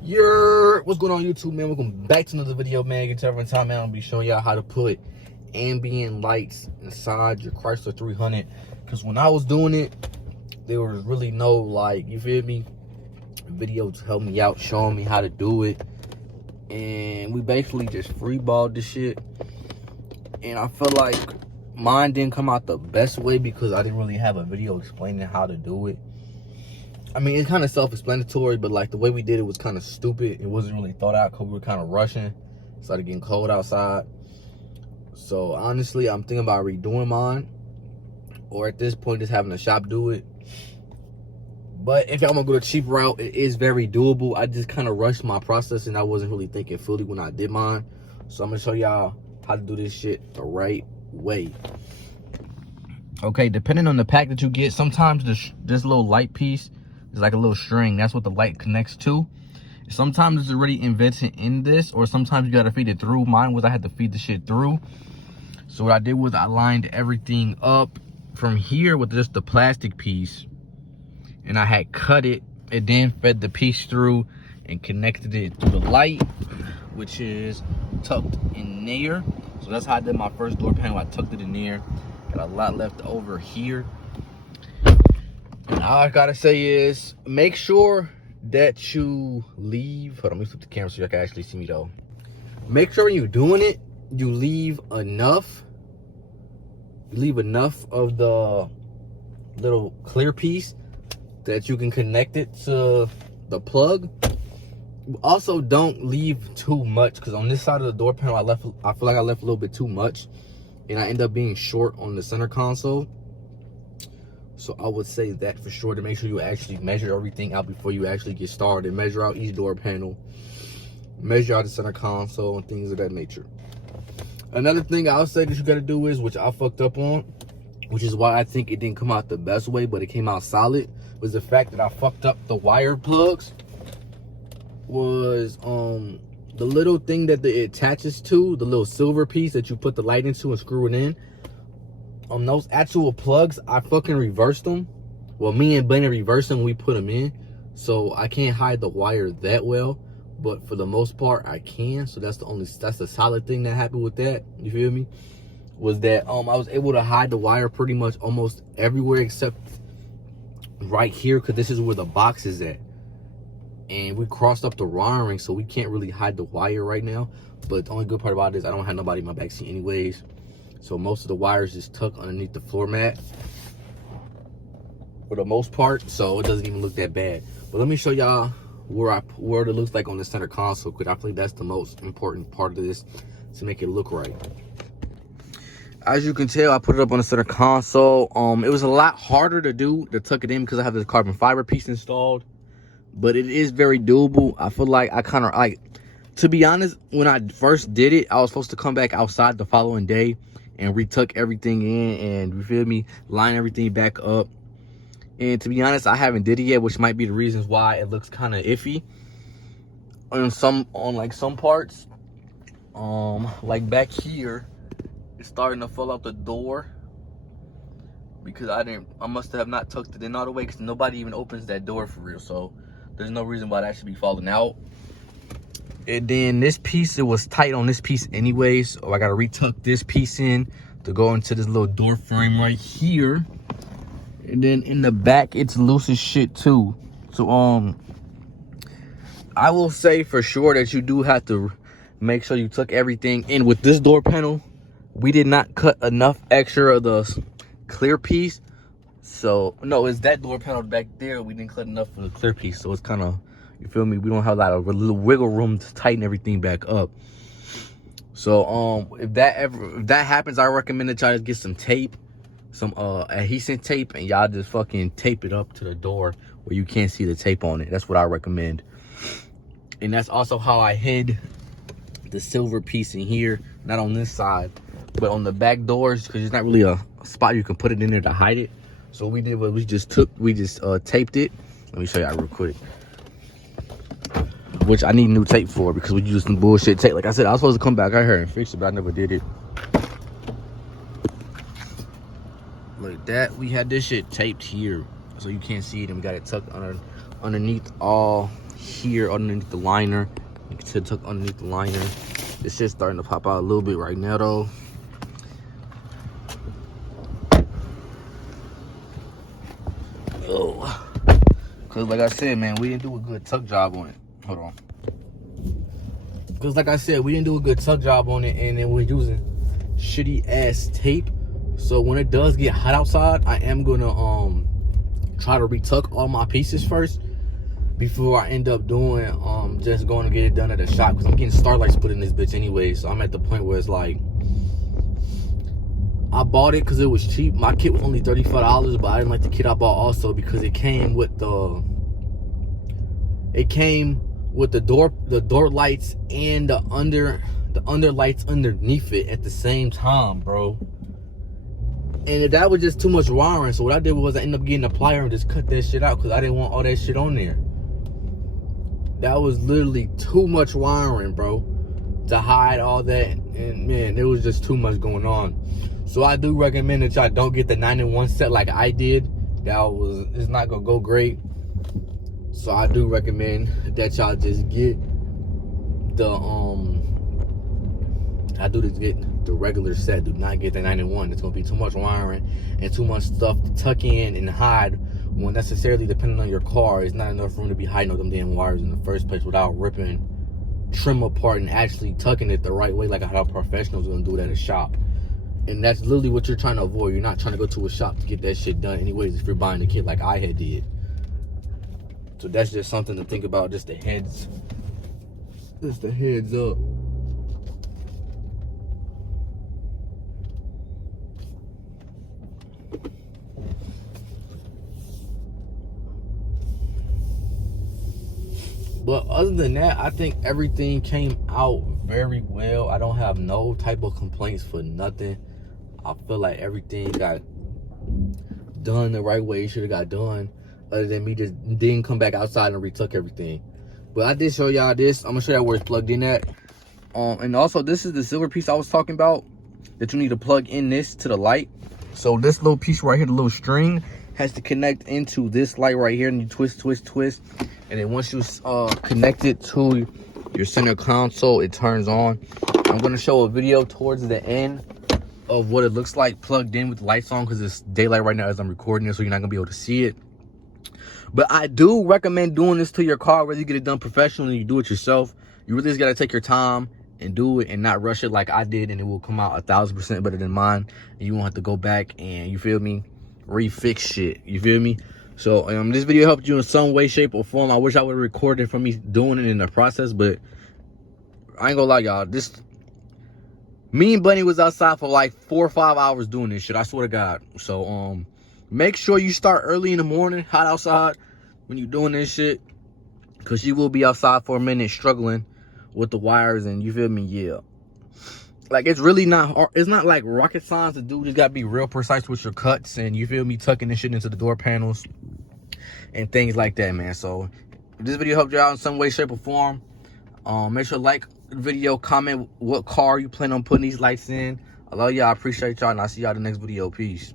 What's going on YouTube, man? Welcome back to another video, man. Get every time, man. I'll be showing y'all how to put ambient lights inside your Chrysler 300. Because when I was doing it, there was really no, like, you feel me, video to help me out, showing me how to do it. And we basically just freeballed this shit. And I feel like mine didn't come out the best way because I didn't really have a video explaining how to do it. I mean, it's kind of self-explanatory, but like the way we did it was kind of stupid. It wasn't really thought out because we were kind of rushing. Started getting cold outside. So honestly, I'm thinking about redoing mine, or at this point, just having a shop do it. But if y'all want to go the cheap route, it is very doable. I just kind of rushed my process and I wasn't really thinking fully when I did mine. So I'm gonna show y'all how to do this shit the right way. Okay, depending on the pack that you get, sometimes this little light piece is like a little string. That's what the light connects to. Sometimes it's already invented in this, or sometimes you gotta feed it through. Mine was I had to feed the shit through. So what I did was I lined everything up from here with just the plastic piece, and I had cut it and then fed the piece through and connected it through the light, which is tucked in there. So that's how I did my first door panel. I tucked it in there. Got a lot left over here. And all I gotta say is make sure that you leave. Hold on, let me flip the camera so you can actually see me though. Make sure when you're doing it, you leave enough. Leave enough of the little clear piece that you can connect it to the plug. Also, don't leave too much, because on this side of the door panel, I feel like I left a little bit too much, and I end up being short on the center console. So I would say that for sure, to make sure you actually measure everything out before you actually get started. Measure out each door panel, measure out the center console, and things of that nature. Another thing I would say that you gotta do is, which I fucked up on, which is why I think it didn't come out the best way, but it came out solid, was the fact that I fucked up the wire plugs. Was the little thing that it attaches to, the little silver piece that you put the light into and screw it in. Those actual plugs, I fucking reversed them. Well, me and Bennett reversed them when we put them in, so I can't hide the wire that well, but for the most part I can. So that's the solid thing that happened with that, you feel me, was that I was able to hide the wire pretty much almost everywhere except right here, because this is where the box is at. And we crossed up the wiring, so we can't really hide the wire right now. But the only good part about it is I don't have nobody in my backseat anyways. So most of the wires is tucked underneath the floor mat for the most part, so it doesn't even look that bad. But let me show y'all where it looks like on the center console, because I think that's the most important part of this to make it look right. As you can tell, I put it up on the center console. It was a lot harder to do to tuck it in because I have this carbon fiber piece installed. But it is very doable. I feel like I kind of like, to be honest, when I first did it, I was supposed to come back outside the following day and retuck everything in and, you feel me, line everything back up. And to be honest, I haven't did it yet, which might be the reasons why it looks kind of iffy on some parts. Like back here, it's starting to fall out the door because I must have not tucked it in all the way, because nobody even opens that door for real. So there's no reason why that should be falling out. And then this piece, it was tight on this piece anyways, so I gotta retuck this piece in to go into this little door frame right here. And then in the back, it's loose as shit too. So I will say for sure that you do have to make sure you tuck everything in. With this door panel, we did not cut enough extra of the clear piece. So no, it's that door panel back there. We didn't cut enough for the clear piece, so it's kind of, you feel me, we don't have a lot of little wiggle room to tighten everything back up. So if that happens, I recommend that y'all just get some tape, some adhesive tape, and y'all just fucking tape it up to the door where you can't see the tape on it. That's what I recommend. And that's also how I hid the silver piece in here, not on this side, but on the back doors, because there's not really a spot you can put it in there to hide it. So what we did was we just taped it. Let me show y'all real quick. Which I need new tape for, because we used some bullshit tape. Like I said, I was supposed to come back out here and fix it, but I never did it. Look at that. We had this shit taped here, so you can't see it, and we got it tucked underneath all here underneath the liner. You can see it tuck underneath the liner. This shit's starting to pop out a little bit right now though. Oh, cause like I said, man, we didn't do a good tuck job on it. Hold on. Cause like I said, we didn't do a good tuck job on it, and then we're using shitty ass tape. So when it does get hot outside, I am gonna try to retuck all my pieces first before I end up doing just going to get it done at a shop. Cause I'm getting Starlight split in this bitch anyway. So I'm at the point where it's like, I bought it because it was cheap. My kit was only $35, but I didn't like the kit I bought also because it came with the door lights and the under lights underneath it at the same time, bro. And that was just too much wiring. So what I did was I ended up getting a plier and just cut that shit out because I didn't want all that shit on there. That was literally too much wiring, bro, to hide all that. And man, there was just too much going on. So I do recommend that y'all don't get the 9-in-1 set like I did. It's not gonna go great. So I do recommend that y'all just get the get the regular set. Do not get the 9-in-1. It's gonna be too much wiring and too much stuff to tuck in and hide when necessarily, depending on your car, it's not enough room to be hiding all them damn wires in the first place without ripping trim apart and actually tucking it the right way like how professionals are gonna do it at a shop. And that's literally what you're trying to avoid. You're not trying to go to a shop to get that shit done anyways if you're buying a kit like I had did. So that's just something to think about, just the heads up. But other than that, I think everything came out very well. I don't have no type of complaints for nothing. I feel like everything got done the right way it should have got done, other than me just didn't come back outside and retuck everything. But I did show y'all this. I'm gonna show y'all where it's plugged in at. And also, this is the silver piece I was talking about that you need to plug in this to the light. So this little piece right here, the little string, has to connect into this light right here, and you twist. And then once you connect it to your center console, it turns on. I'm gonna show a video towards the end of what it looks like plugged in with the lights on, because it's daylight right now as I'm recording it, so you're not gonna be able to see it. But I do recommend doing this to your car, whether you get it done professionally, you do it yourself. You really just gotta take your time and do it and not rush it like I did, and it will come out 1000% better than mine. And you won't have to go back and, you feel me, refix shit. You feel me? So this video helped you in some way, shape, or form. I wish I would have recorded from me doing it in the process, but I ain't gonna lie, y'all. Me and Bunny was outside for like 4 or 5 hours doing this shit. I swear to God. So make sure you start early in the morning, hot outside, when you're doing this shit, because you will be outside for a minute struggling with the wires, and you feel me? Yeah. Like, it's really not hard. It's not like rocket science to do. You just gotta be real precise with your cuts, and you feel me, tucking this shit into the door panels and things like that, man. So if this video helped you out in some way, shape, or form, make sure to like the video, comment what car you plan on putting these lights in. I love y'all, I appreciate y'all, and I'll see y'all in the next video. Peace.